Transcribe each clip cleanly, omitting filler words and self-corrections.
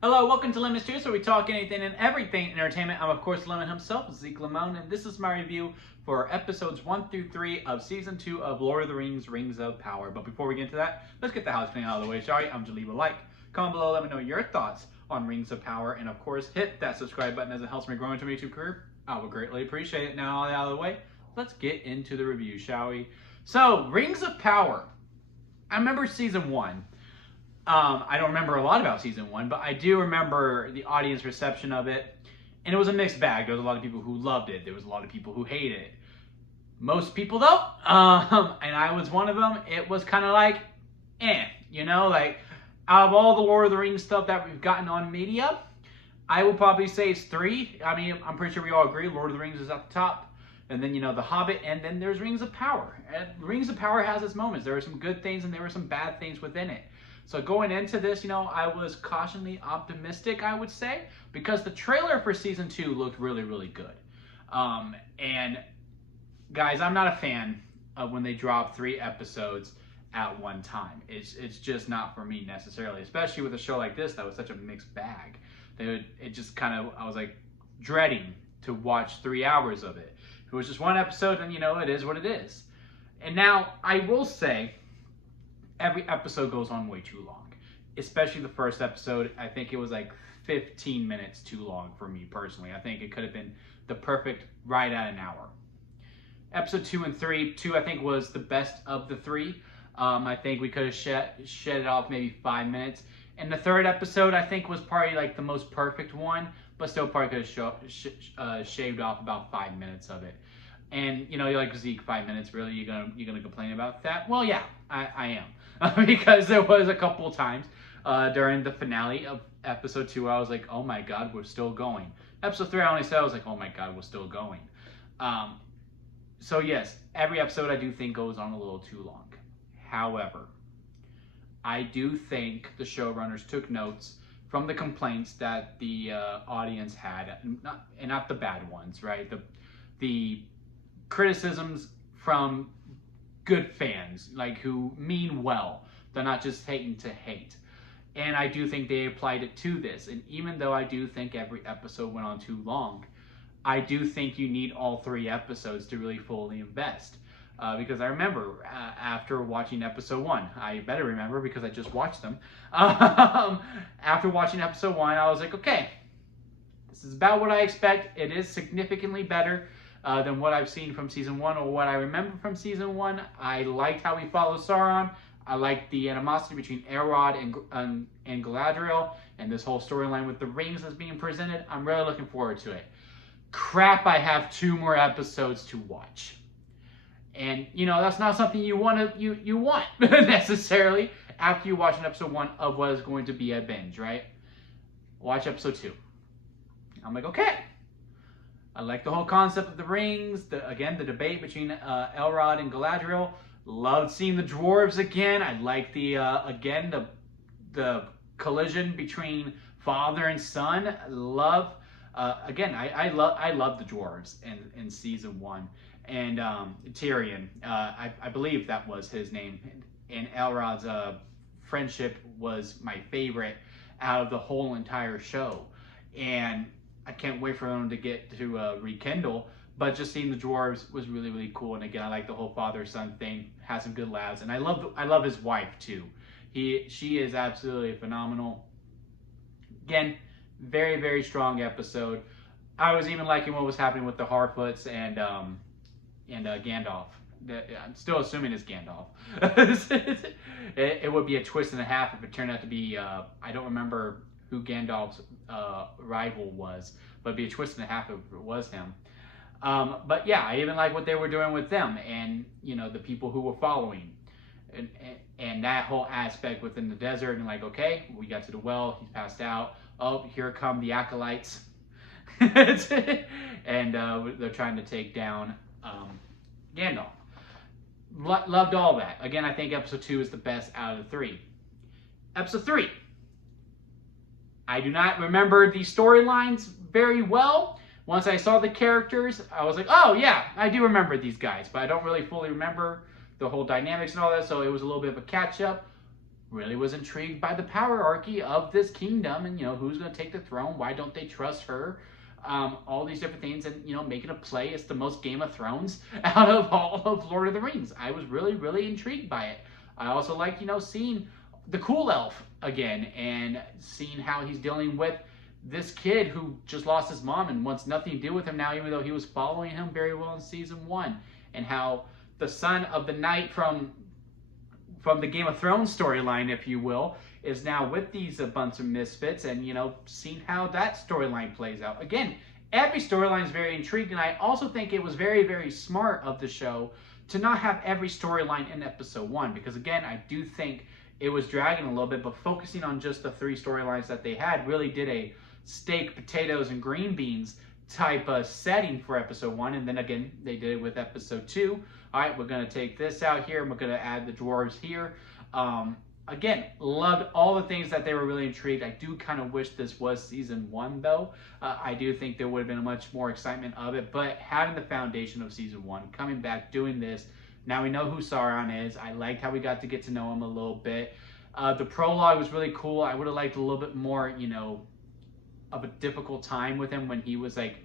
Hello, welcome to Lemon Stews, where we talk anything and everything entertainment. I'm, of course, Lemon himself, Zeke Lemon, and this is my review for episodes 1 through 3 of Season 2 of Lord of the Rings, Rings of Power. But before we get into that, let's get the house cleaning out of the way, shall we? I'm Jaleeva Like. Comment below, let me know your thoughts on Rings of Power, and of course, hit that subscribe button as it helps me grow into my YouTube career. I would greatly appreciate it. Now, all that out of the way, let's get into the review, shall we? So, Rings of Power. I remember Season 1. I don't remember a lot about Season 1, but I do remember the audience reception of it. And it was a mixed bag. There was a lot of people who loved it. There was a lot of people who hated it. Most people, though, and I was one of them, it was kind of like, like, out of all the Lord of the Rings stuff that we've gotten on media, I would probably say it's 3. I mean, I'm pretty sure we all agree Lord of the Rings is at the top. And then, The Hobbit, and then there's Rings of Power. And Rings of Power has its moments. There were some good things, and there were some bad things within it. So going into this, I was cautiously optimistic, I would say, because the trailer for Season 2 looked really, really good. And guys, I'm not a fan of when they drop 3 episodes at one time. It's just not for me necessarily, especially with a show like this that was such a mixed bag. I was like dreading to watch 3 hours of it. If it was just one episode, then it is what it is. And now, I will say, every episode goes on way too long, especially the first episode. I think it was like 15 minutes too long for me personally. I think it could have been the perfect right at an hour. Episode 2 and 3, 2 I think was the best of the 3. I think we could have shed it off maybe 5 minutes. And the third episode I think was probably like the most perfect one, but still probably could have shaved off about 5 minutes of it. And you're like, Zeke, 5 minutes, really? You're gonna complain about that? Well, yeah, I am, because there was a couple times during the finale of episode 2 I was like, oh my god, we're still going. Episode 3 I only said I was like, oh my god, we're still going. So yes, every episode I do think goes on a little too long. However, I do think the showrunners took notes from the complaints that the audience had, and not the bad ones, right? The criticisms from good fans, like who mean well. They're not just hating to hate. And I do think they applied it to this. And even though I do think every episode went on too long, I do think you need all 3 episodes to really fully invest. Because I remember after watching episode 1, I better remember because I just watched them. After watching episode 1, I was like, okay, this is about what I expect. It is significantly better than what I've seen from Season 1 or what I remember from Season 1. I liked how we followed Sauron. I liked the animosity between Elrod and Galadriel, and this whole storyline with the rings that's being presented. I'm really looking forward to it. Crap, I have 2 more episodes to watch. And, that's not something you want necessarily after you watch an episode 1 of what is going to be a binge, right? Watch episode 2. I'm like, okay. I like the whole concept of the rings. The debate between Elrod and Galadriel. Loved seeing the dwarves again. I like the collision between father and son. I love the dwarves in Season 1. And Tyrion, I believe that was his name. And Elrod's friendship was my favorite out of the whole entire show. And I can't wait for them to get to rekindle. But just seeing the dwarves was really, really cool. And again, I like the whole father-son thing. Has some good laughs. And I love his wife too. She is absolutely phenomenal. Again, very, very strong episode. I was even liking what was happening with the Harfoots and Gandalf. I'm still assuming it's Gandalf. It would be a twist and a half if it turned out to be, I don't remember who Gandalf's rival was, but it'd be a twist and a half if it was him. But yeah, I even like what they were doing with them and, the people who were following. And that whole aspect within the desert, and like, okay, we got to the well, he's passed out. Oh, here come the acolytes. And they're trying to take down Gandalf. Loved all that. Again, I think episode 2 is the best out of the 3. Episode 3. I do not remember the storylines very well. Once I saw the characters, I was like, oh yeah, I do remember these guys, but I don't really fully remember the whole dynamics and all that, so it was a little bit of a catch-up. really was intrigued by the hierarchy of this kingdom and, who's going to take the throne. Why don't they trust her? All these different things, and, making a play. It's the most Game of Thrones out of all of Lord of the Rings. I was really, really intrigued by it. I also like, seeing the cool elf again and seeing how he's dealing with this kid who just lost his mom and wants nothing to do with him now, even though he was following him very well in season 1. And how the son of the knight from the Game of Thrones storyline, if you will, is now with these a bunch of misfits, and seeing how that storyline plays out. Again, every storyline is very intriguing. I also think it was very, very smart of the show to not have every storyline in episode 1, because again, I do think it was dragging a little bit, but focusing on just the 3 storylines that they had really did a steak, potatoes, and green beans type of setting for episode 1. And then again, they did it with episode 2. All right, we're going to take this out here, and we're going to add the dwarves here. Again, loved all the things that they were really intrigued. I do kind of wish this was season 1, though. I do think there would have been much more excitement of it, but having the foundation of season 1, coming back, doing this, now we know who Sauron is. I liked how we got to get to know him a little bit. The prologue was really cool. I would have liked a little bit more, of a difficult time with him when he was like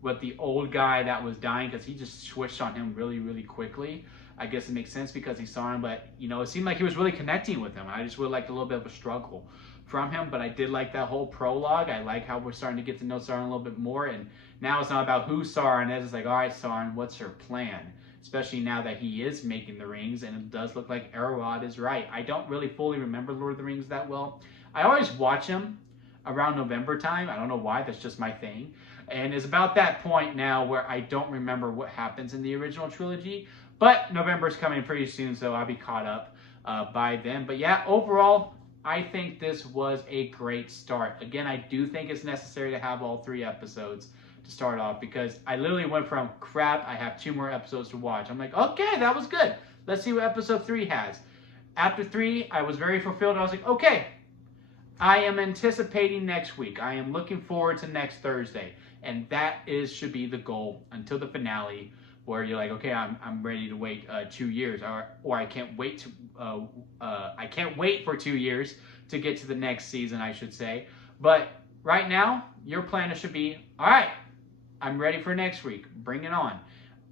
with the old guy that was dying, because he just switched on him really, really quickly. I guess it makes sense because he saw him, but it seemed like he was really connecting with him. I just would have liked a little bit of a struggle from him, but I did like that whole prologue. I like how we're starting to get to know Sauron a little bit more, and now it's not about who Sauron is. It's like, all right, Sauron, what's your plan? Especially now that he is making the rings, and it does look like Elrond is right. I don't really fully remember Lord of the Rings that well. I always watch them around November time. I don't know why, that's just my thing. And it's about that point now where I don't remember what happens in the original trilogy. But November's coming pretty soon, so I'll be caught up by then. But yeah, overall, I think this was a great start. Again, I do think it's necessary to have all 3 episodes to start off, because I literally went from crap, I have 2 more episodes to watch. I'm like, okay, that was good. Let's see what episode 3 has. After 3, I was very fulfilled. I was like, okay, I am anticipating next week. I am looking forward to next Thursday. And that should be the goal until the finale, where you're like, okay, I'm ready to wait 2 years, or I can't wait for 2 years to get to the next season, I should say. But right now, your plan should be, all right, I'm ready for next week. Bring it on.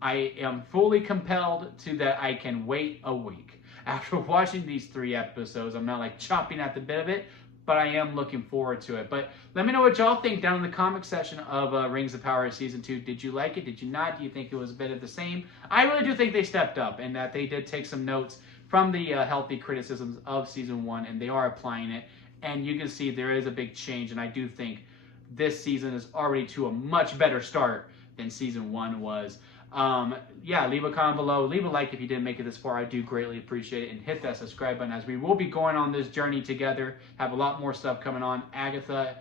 I am fully compelled to that I can wait a week. After watching these 3 episodes, I'm not like chomping at the bit of it, but I am looking forward to it. But let me know what y'all think down in the comment section of Rings of Power Season 2. Did you like it? Did you not? Do you think it was a bit of the same? I really do think they stepped up, and that they did take some notes from the healthy criticisms of Season 1, and they are applying it. And you can see there is a big change, and I do think this season is already to a much better start than Season 1 was. Yeah, leave a comment below. Leave a like if you didn't make it this far. I do greatly appreciate it. And hit that subscribe button, as we will be going on this journey together. Have a lot more stuff coming on. Agatha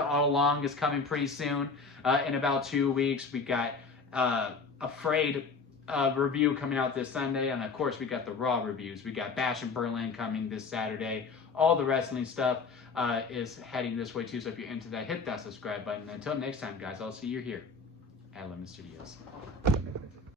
All Along is coming pretty soon. In about 2 weeks. We got Afraid review coming out this Sunday. And of course, we got the Raw reviews. We got Bash in Berlin coming this Saturday. All the wrestling stuff is heading this way too. So if you're into that, hit that subscribe button. Until next time, guys, I'll see you here at Lemon Studios.